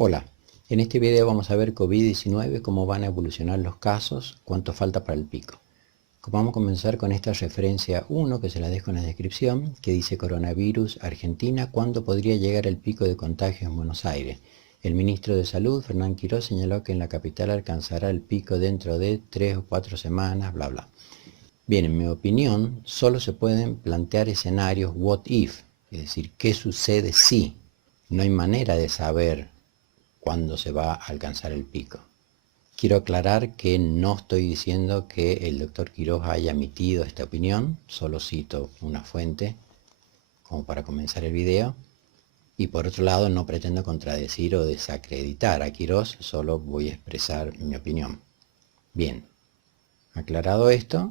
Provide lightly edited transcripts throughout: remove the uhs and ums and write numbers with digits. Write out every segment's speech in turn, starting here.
Hola, en este video vamos a ver COVID-19, cómo van a evolucionar los casos, cuánto falta para el pico. Vamos a comenzar con esta referencia 1 que se la dejo en la descripción, que dice coronavirus Argentina, ¿cuándo podría llegar el pico de contagios en Buenos Aires? El ministro de Salud, Fernán Quirós, señaló que en la capital alcanzará el pico dentro de 3 o 4 semanas, bla bla. Bien, en mi opinión, solo se pueden plantear escenarios what if, es decir, ¿qué sucede si? No hay manera de saber cuándo se va a alcanzar el pico. Quiero aclarar que no estoy diciendo que el doctor Quirós haya emitido esta opinión, solo cito una fuente como para comenzar el video. Y por otro lado, no pretendo contradecir o desacreditar a Quirós, solo voy a expresar mi opinión. Bien, aclarado esto,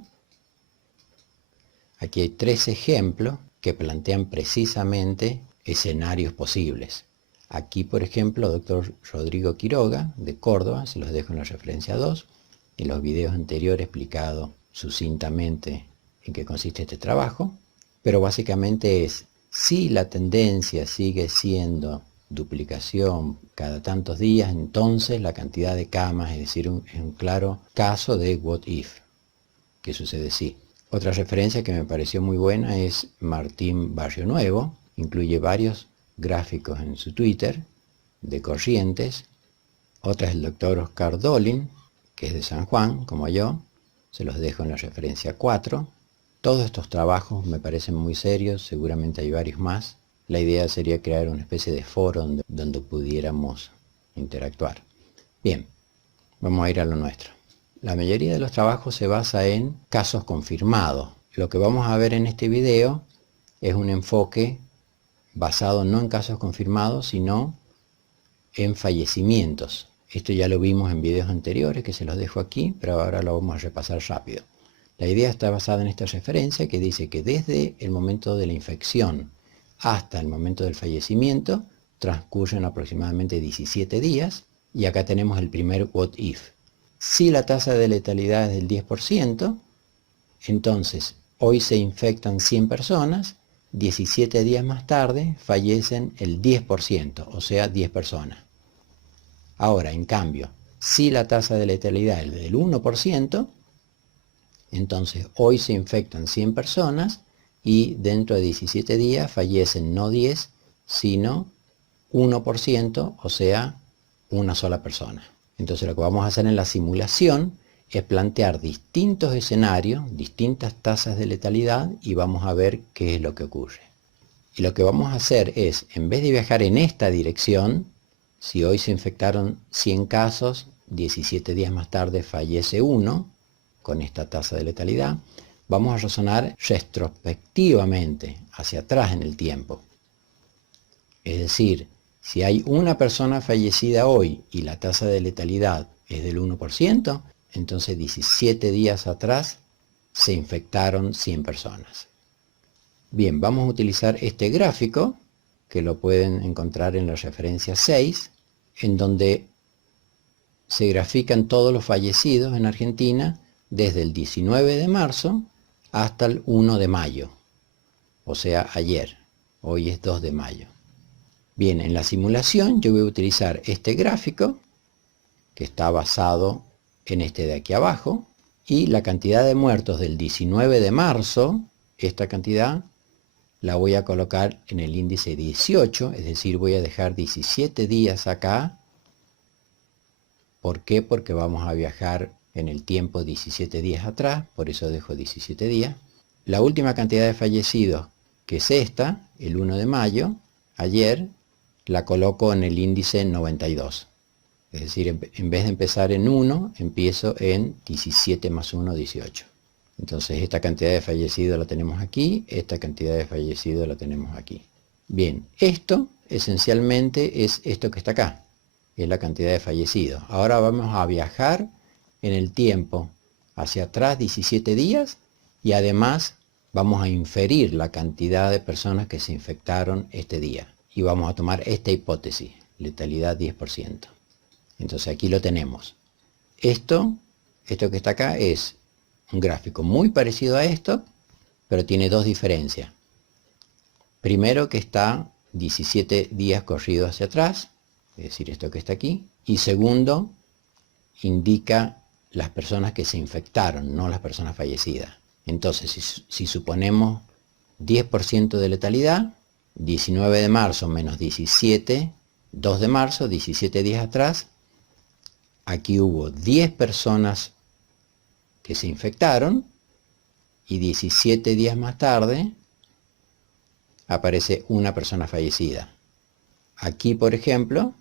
aquí hay 3 ejemplos que plantean precisamente escenarios posibles. Aquí, por ejemplo, doctor Rodrigo Quiroga, de Córdoba, se los dejo en la referencia 2. En los videos anteriores he explicado sucintamente en qué consiste este trabajo, pero básicamente es, si la tendencia sigue siendo duplicación cada tantos días, entonces la cantidad de camas, es decir, es un claro caso de what if, que sucede si. Otra referencia que me pareció muy buena es Martín Barrio Nuevo, incluye varios gráficos en su Twitter de Corrientes. Otra es el doctor Oscar Dolin, que es de San Juan, como yo. Se los dejo en la referencia 4. Todos estos trabajos me parecen muy serios, seguramente hay varios más. La idea sería crear una especie de foro donde pudiéramos interactuar. Bien, vamos a ir a lo nuestro. La mayoría de los trabajos se basa en casos confirmados. Lo que vamos a ver en este video es un enfoque basado no en casos confirmados, sino en fallecimientos. Esto ya lo vimos en videos anteriores, que se los dejo aquí, pero ahora lo vamos a repasar rápido. La idea está basada en esta referencia que dice que desde el momento de la infección hasta el momento del fallecimiento transcurren aproximadamente 17 días, y acá tenemos el primer what if. Si la tasa de letalidad es del 10%, entonces hoy se infectan 100 personas, 17 días más tarde fallecen el 10%, o sea, 10 personas. Ahora, en cambio, si la tasa de letalidad es del 1%, entonces hoy se infectan 100 personas y dentro de 17 días fallecen no 10, sino 1%, o sea, una sola persona. Entonces lo que vamos a hacer en la simulación es plantear distintos escenarios, distintas tasas de letalidad, y vamos a ver qué es lo que ocurre. Y lo que vamos a hacer es, en vez de viajar en esta dirección, si hoy se infectaron 100 casos, 17 días más tarde fallece uno, con esta tasa de letalidad, vamos a razonar retrospectivamente, hacia atrás en el tiempo. Es decir, si hay una persona fallecida hoy y la tasa de letalidad es del 1%, entonces 17 días atrás se infectaron 100 personas. Bien, vamos a utilizar este gráfico, que lo pueden encontrar en la referencia 6, en donde se grafican todos los fallecidos en Argentina desde el 19 de marzo hasta el 1 de mayo, o sea, ayer. Hoy es 2 de mayo. Bien, en la simulación yo voy a utilizar este gráfico, que está basado en este de aquí abajo, y la cantidad de muertos del 19 de marzo, esta cantidad, la voy a colocar en el índice 18, es decir, voy a dejar 17 días acá. ¿Por qué? Porque vamos a viajar en el tiempo 17 días atrás, por eso dejo 17 días. La última cantidad de fallecidos, que es esta, el 1 de mayo, ayer, la coloco en el índice 92. Es decir, en vez de empezar en 1, empiezo en 17 más 1, 18. Entonces esta cantidad de fallecidos la tenemos aquí, esta cantidad de fallecidos la tenemos aquí. Bien, esto esencialmente es esto que está acá, es la cantidad de fallecidos. Ahora vamos a viajar en el tiempo hacia atrás 17 días y además vamos a inferir la cantidad de personas que se infectaron este día. Y vamos a tomar esta hipótesis, letalidad 10%. Entonces aquí lo tenemos. Esto que está acá es un gráfico muy parecido a esto, pero tiene dos diferencias. Primero, que está 17 días corridos hacia atrás, es decir, esto que está aquí. Y segundo, indica las personas que se infectaron, no las personas fallecidas. Entonces, si suponemos 10% de letalidad, 19 de marzo menos 17, 2 de marzo, 17 días atrás, aquí hubo 10 personas que se infectaron y 17 días más tarde aparece una persona fallecida. Aquí, por ejemplo,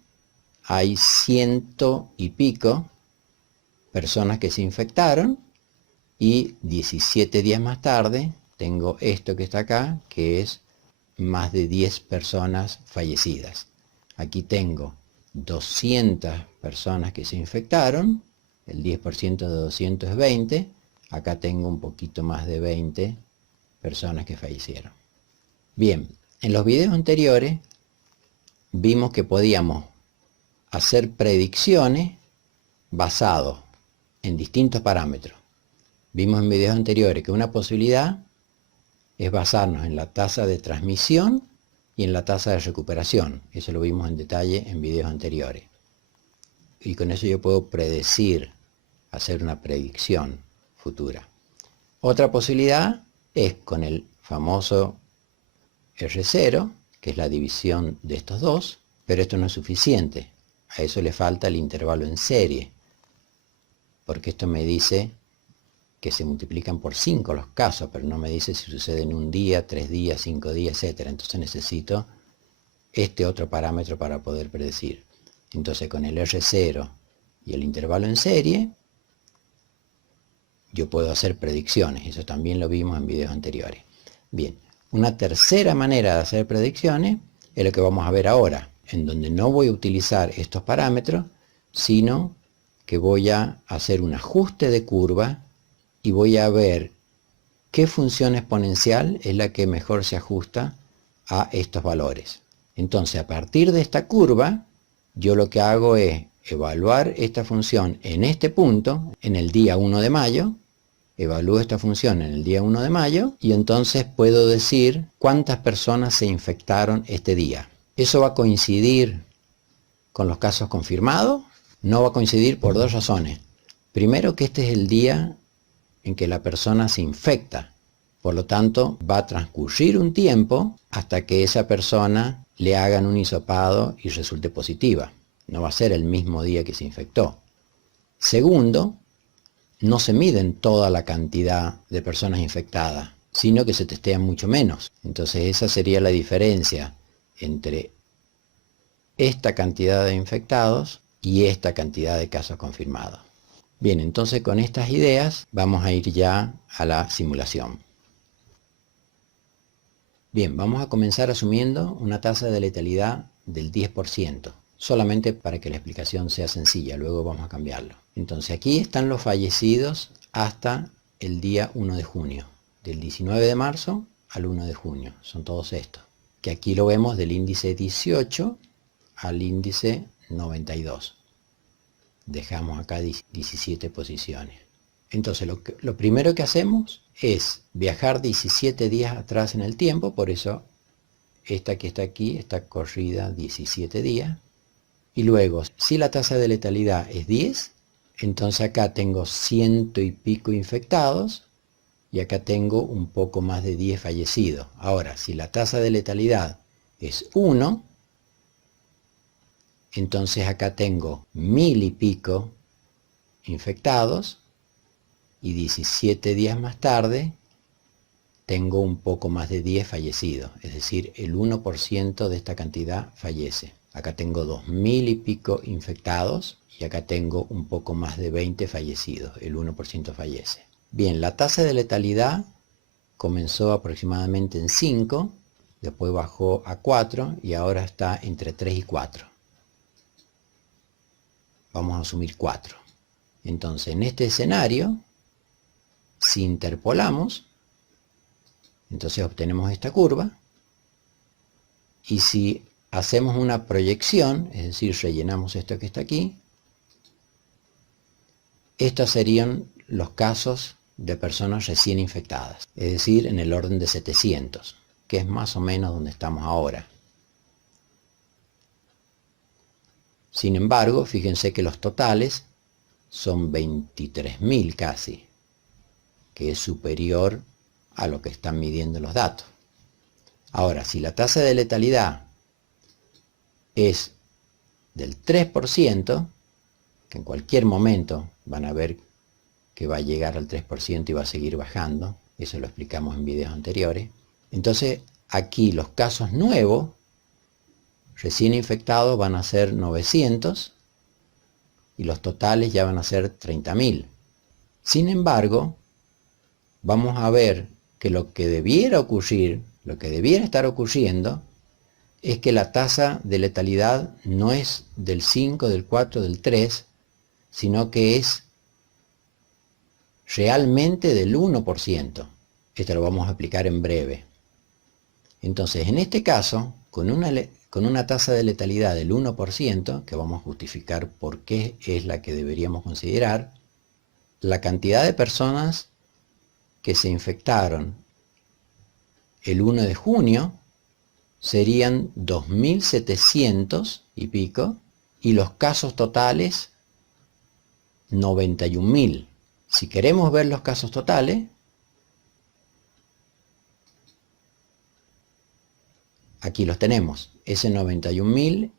hay 100 y pico personas que se infectaron y 17 días más tarde tengo esto que está acá, que es más de 10 personas fallecidas. Aquí tengo 200 personas que se infectaron, el 10% de 200 es 20, acá tengo un poquito más de 20 personas que fallecieron. Bien, en los videos anteriores vimos que podíamos hacer predicciones basados en distintos parámetros. Vimos en videos anteriores que una posibilidad es basarnos en la tasa de transmisión y en la tasa de recuperación. Eso lo vimos en detalle en videos anteriores. Y con eso yo puedo predecir, hacer una predicción futura. Otra posibilidad es con el famoso R0, que es la división de estos dos, pero esto no es suficiente. A eso le falta el intervalo en serie, porque esto me dice que se multiplican por 5 los casos, pero no me dice si sucede en un día, 3 días, 5 días, etc. Entonces necesito este otro parámetro para poder predecir. Entonces con el R0 y el intervalo en serie, yo puedo hacer predicciones. Eso también lo vimos en videos anteriores. Bien, una tercera manera de hacer predicciones es lo que vamos a ver ahora, en donde no voy a utilizar estos parámetros, sino que voy a hacer un ajuste de curva y voy a ver qué función exponencial es la que mejor se ajusta a estos valores. Entonces, a partir de esta curva, yo lo que hago es evaluar esta función en este punto, en el día 1 de mayo, evalúo esta función en el día 1 de mayo y entonces puedo decir cuántas personas se infectaron este día. ¿Eso va a coincidir con los casos confirmados? No va a coincidir por dos razones. Primero, que este es el día en que la persona se infecta. Por lo tanto, va a transcurrir un tiempo hasta que esa persona le hagan un hisopado y resulte positiva. No va a ser el mismo día que se infectó. Segundo, no se miden toda la cantidad de personas infectadas, sino que se testean mucho menos. Entonces esa sería la diferencia entre esta cantidad de infectados y esta cantidad de casos confirmados. Bien, entonces con estas ideas vamos a ir ya a la simulación. Bien, vamos a comenzar asumiendo una tasa de letalidad del 10%, solamente para que la explicación sea sencilla, luego vamos a cambiarlo. Entonces aquí están los fallecidos hasta el día 1 de junio, del 19 de marzo al 1 de junio, son todos estos, que aquí lo vemos del índice 18 al índice 92. Dejamos acá 17 posiciones. Entonces lo primero que hacemos es viajar 17 días atrás en el tiempo, por eso esta que está aquí está corrida 17 días. Y luego, si la tasa de letalidad es 10, entonces acá tengo 100 y pico infectados y acá tengo un poco más de 10 fallecidos. Ahora, si la tasa de letalidad es 1, entonces acá tengo 1000 y pico infectados y 17 días más tarde tengo un poco más de 10 fallecidos, es decir, el 1% de esta cantidad fallece. Acá tengo 2000 y pico infectados y acá tengo un poco más de 20 fallecidos, el 1% fallece. Bien, la tasa de letalidad comenzó aproximadamente en 5, después bajó a 4 y ahora está entre 3 y 4. Vamos a asumir 4. Entonces, en este escenario, si interpolamos, entonces obtenemos esta curva. Y si hacemos una proyección, es decir, rellenamos esto que está aquí, estos serían los casos de personas recién infectadas, es decir, en el orden de 700, que es más o menos donde estamos ahora. Sin embargo, fíjense que los totales son 23.000 casi, que es superior a lo que están midiendo los datos. Ahora, si la tasa de letalidad es del 3%, que en cualquier momento van a ver que va a llegar al 3% y va a seguir bajando, eso lo explicamos en videos anteriores, entonces aquí los casos nuevos, recién infectados, van a ser 900 y los totales ya van a ser 30.000. Sin embargo, vamos a ver que lo que debiera ocurrir, lo que debiera estar ocurriendo, es que la tasa de letalidad no es del 5, del 4, del 3, sino que es realmente del 1%. Esto lo vamos a explicar en breve. Entonces, en este caso, con una tasa de letalidad del 1%, que vamos a justificar por qué es la que deberíamos considerar, la cantidad de personas que se infectaron el 1 de junio serían 2.700 y pico, y los casos totales 91.000. Si queremos ver los casos totales, aquí los tenemos. Ese 91.000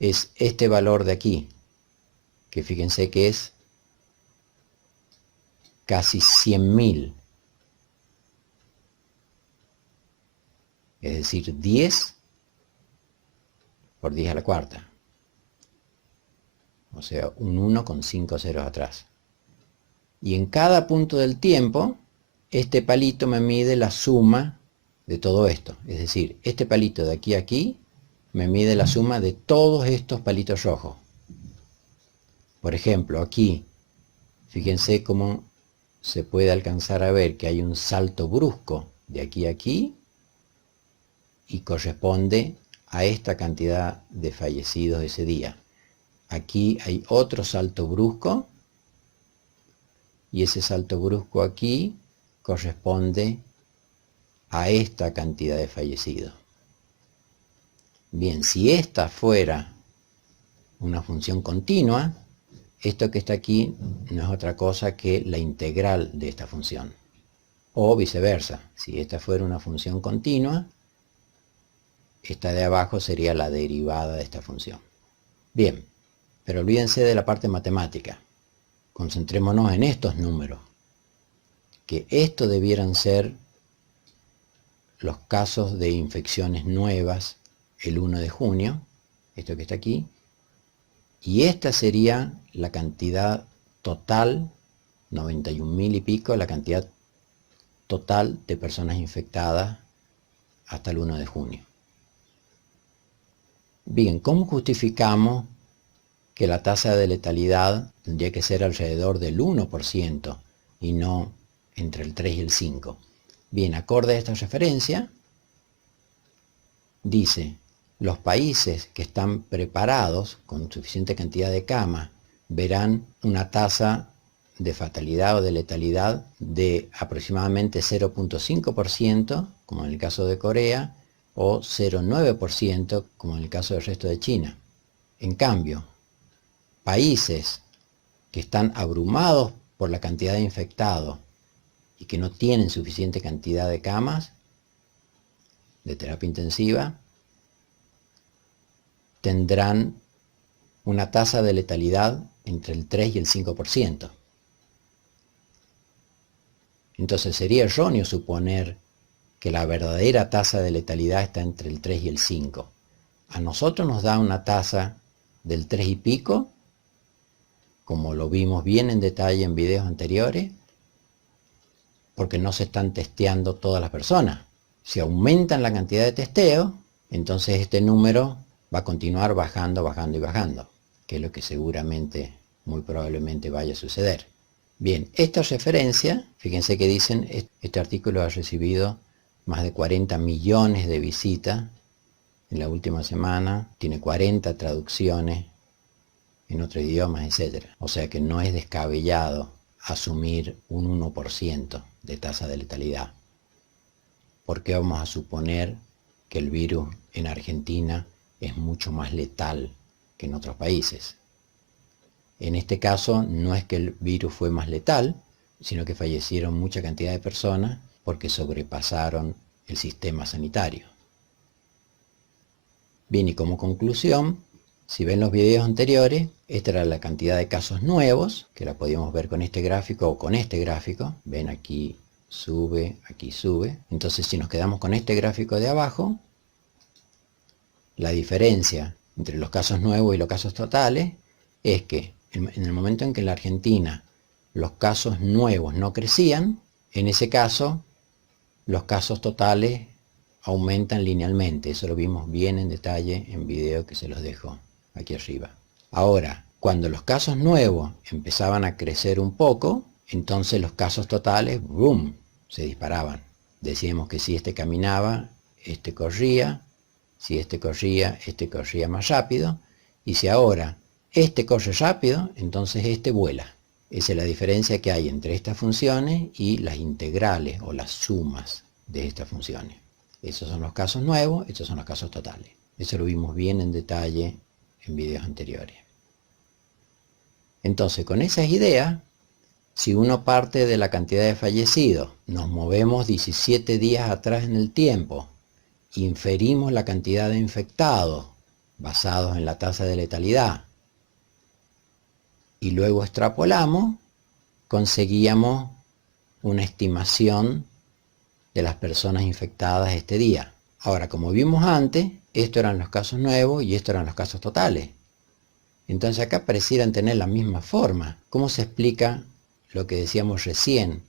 es este valor de aquí, que fíjense que es casi 100.000. Es decir, 10 por 10 a la cuarta. O sea, un 1 con 5 ceros atrás. Y en cada punto del tiempo, este palito me mide la suma de todo esto. Es decir, este palito de aquí a aquí me mide la suma de todos estos palitos rojos. Por ejemplo, aquí, fíjense cómo se puede alcanzar a ver que hay un salto brusco de aquí a aquí y corresponde a esta cantidad de fallecidos ese día. Aquí hay otro salto brusco y ese salto brusco aquí corresponde a esta cantidad de fallecidos. Bien, si esta fuera una función continua, esto que está aquí no es otra cosa que la integral de esta función. O viceversa, si esta fuera una función continua, esta de abajo sería la derivada de esta función. Bien, pero olvídense de la parte matemática. Concentrémonos en estos números, que estos debieran ser los casos de infecciones nuevas el 1 de junio, esto que está aquí, y esta sería la cantidad total, 91.000 y pico, la cantidad total de personas infectadas hasta el 1 de junio. Bien, ¿cómo justificamos que la tasa de letalidad tendría que ser alrededor del 1% y no entre el 3 y el 5? Bien, acorde a esta referencia, dice, los países que están preparados con suficiente cantidad de camas verán una tasa de fatalidad o de letalidad de aproximadamente 0.5%, como en el caso de Corea, o 0.9%, como en el caso del resto de China. En cambio, países que están abrumados por la cantidad de infectados y que no tienen suficiente cantidad de camas de terapia intensiva, tendrán una tasa de letalidad entre el 3 y el 5%. Entonces sería erróneo suponer que la verdadera tasa de letalidad está entre el 3 y el 5. A nosotros nos da una tasa del 3 y pico, como lo vimos bien en detalle en videos anteriores, porque no se están testeando todas las personas. Si aumentan la cantidad de testeos, entonces este número va a continuar bajando, bajando y bajando, que es lo que seguramente, muy probablemente vaya a suceder. Bien, esta referencia, fíjense que dicen, este artículo ha recibido más de 40 millones de visitas en la última semana, tiene 40 traducciones en otros idiomas, etc. O sea que no es descabellado asumir un 1% de tasa de letalidad. ¿Por qué vamos a suponer que el virus en Argentina es mucho más letal que en otros países. En este caso no es que el virus fue más letal, sino que fallecieron mucha cantidad de personas porque sobrepasaron el sistema sanitario. Bien, y como conclusión, si ven los videos anteriores, esta era la cantidad de casos nuevos, que la podíamos ver con este gráfico o con este gráfico. Ven, aquí sube, aquí sube. Entonces, si nos quedamos con este gráfico de abajo, la diferencia entre los casos nuevos y los casos totales es que en el momento en que en la Argentina los casos nuevos no crecían, en ese caso los casos totales aumentan linealmente. Eso lo vimos bien en detalle en video que se los dejo aquí arriba. Ahora, cuando los casos nuevos empezaban a crecer un poco, entonces los casos totales, ¡boom!, se disparaban. Decíamos que si este caminaba, este corría, si este corría más rápido, y si ahora este corre rápido, entonces este vuela. Esa es la diferencia que hay entre estas funciones y las integrales o las sumas de estas funciones. Esos son los casos nuevos, estos son los casos totales. Eso lo vimos bien en detalle en videos anteriores. Entonces, con esas ideas, si uno parte de la cantidad de fallecidos, nos movemos 17 días atrás en el tiempo, inferimos la cantidad de infectados basados en la tasa de letalidad y luego extrapolamos, conseguíamos una estimación de las personas infectadas este día. Ahora, como vimos antes, estos eran los casos nuevos y estos eran los casos totales. Entonces acá parecieran tener la misma forma. ¿Cómo se explica lo que decíamos recién?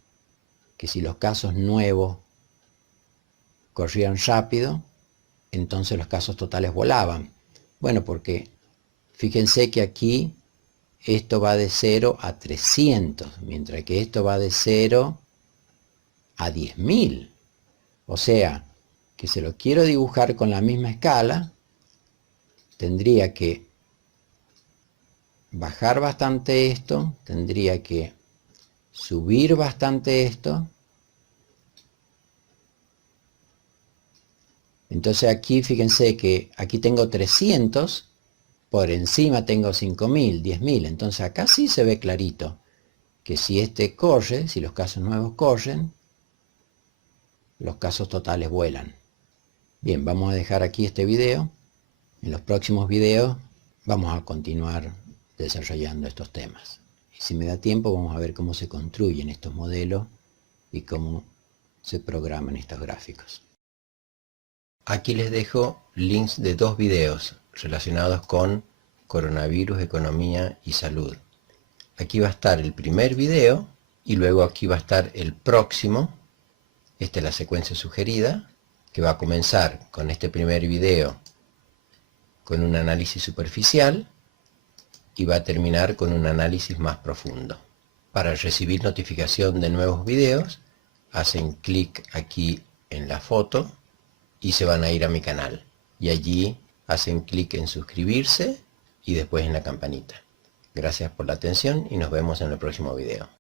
Que si los casos nuevos corrían rápido, entonces los casos totales volaban. Bueno, porque fíjense que aquí esto va de 0 a 300, mientras que esto va de 0 a 10.000. O sea, que si lo quiero dibujar con la misma escala, tendría que bajar bastante esto, tendría que subir bastante esto. Entonces aquí fíjense que aquí tengo 300, por encima tengo 5.000, 10.000. Entonces acá sí se ve clarito que si este corre, si los casos nuevos corren, los casos totales vuelan. Bien, vamos a dejar aquí este video. En los próximos videos vamos a continuar desarrollando estos temas. Y si me da tiempo vamos a ver cómo se construyen estos modelos y cómo se programan estos gráficos. Aquí les dejo links de 2 videos relacionados con coronavirus, economía y salud. Aquí va a estar el primer video y luego aquí va a estar el próximo. Esta es la secuencia sugerida, que va a comenzar con este primer video con un análisis superficial y va a terminar con un análisis más profundo. Para recibir notificación de nuevos videos, hacen clic aquí en la foto y se van a ir a mi canal. Y allí hacen clic en suscribirse y después en la campanita. Gracias por la atención y nos vemos en el próximo video.